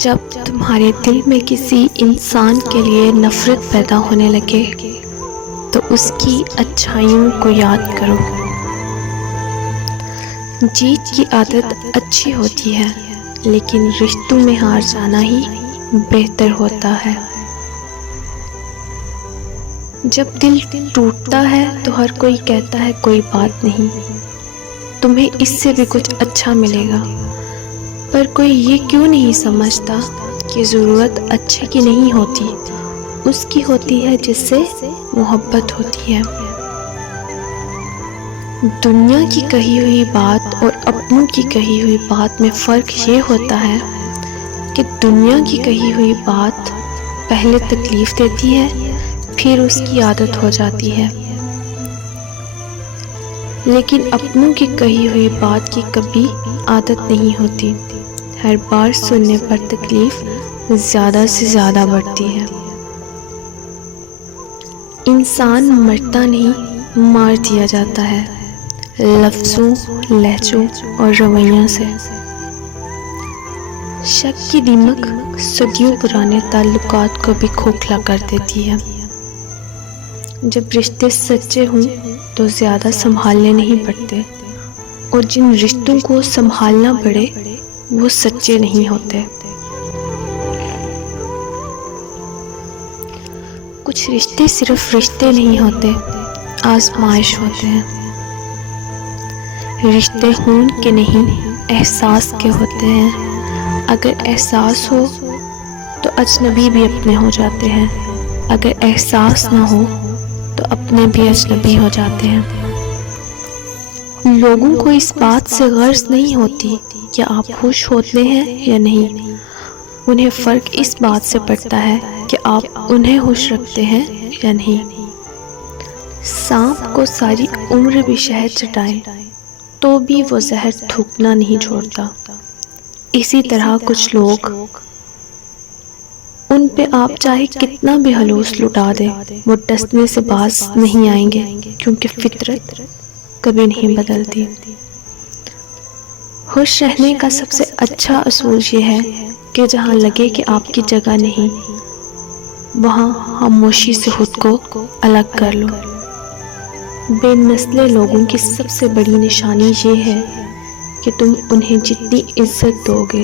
جب تمہارے دل میں کسی انسان کے لیے نفرت پیدا ہونے لگے تو اس کی اچھائیوں کو یاد کرو۔ جیت کی عادت اچھی ہوتی ہے، لیکن رشتوں میں ہار جانا ہی بہتر ہوتا ہے۔ جب دل ٹوٹتا ہے تو ہر کوئی کہتا ہے کوئی بات نہیں، تمہیں اس سے بھی کچھ اچھا ملے گا، پر کوئی یہ کیوں نہیں سمجھتا کہ ضرورت اچھے کی نہیں ہوتی، اس کی ہوتی ہے جس سے محبت ہوتی ہے۔ دنیا کی کہی ہوئی بات اور اپنوں کی کہی ہوئی بات میں فرق یہ ہوتا ہے کہ دنیا کی کہی ہوئی بات پہلے تکلیف دیتی ہے، پھر اس کی عادت ہو جاتی ہے، لیکن اپنوں کی کہی ہوئی بات کی کبھی عادت نہیں ہوتی۔ ہر بار سننے پر تکلیف زیادہ سے زیادہ بڑھتی ہے۔ انسان مرتا نہیں، مار دیا جاتا ہے، لفظوں، لہجوں اور رویوں سے۔ شک کی دیمک صدیوں پرانے تعلقات کو بھی کھوکھلا کر دیتی ہے۔ جب رشتے سچے ہوں تو زیادہ سنبھالنے نہیں پڑتے، اور جن رشتوں کو سنبھالنا پڑے وہ سچے نہیں ہوتے۔ کچھ رشتے صرف رشتے نہیں ہوتے، آزمائش ہوتے ہیں۔ رشتے خون کے نہیں، احساس کے ہوتے ہیں۔ اگر احساس ہو تو اجنبی بھی اپنے ہو جاتے ہیں، اگر احساس نہ ہو تو اپنے بھی اجنبی ہو جاتے ہیں۔ لوگوں کو اس بات سے غرض نہیں ہوتی کہ آپ خوش ہوتے ہیں یا نہیں، انہیں فرق اس بات سے پڑتا ہے کہ آپ انہیں خوش رکھتے ہیں یا نہیں۔ سانپ کو ساری عمر بھی شہد چٹائیں تو بھی وہ زہر تھوکنا نہیں چھوڑتا۔ اسی طرح کچھ لوگ، ان پہ آپ چاہے کتنا بھی ہلوس لٹا دیں، وہ ڈسنے سے باز نہیں آئیں گے، کیونکہ فطرت کبھی نہیں بدلتی۔ خوش رہنے کا سب سے اچھا اصول یہ ہے کہ جہاں لگے کہ آپ کی جگہ نہیں، وہاں خاموشی سے خود کو الگ کر لو۔ بے نسلے لوگوں کی سب سے بڑی نشانی یہ ہے کہ تم انہیں جتنی عزت دو گے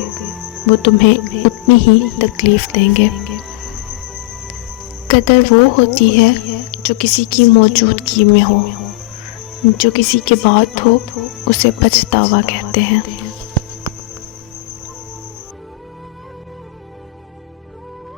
وہ تمہیں اتنی ہی تکلیف دیں گے۔ قدر وہ ہوتی ہے جو کسی کی موجودگی میں ہو، جو کسی کے بعد ہو اسے پچھتاوا کہتے ہیں۔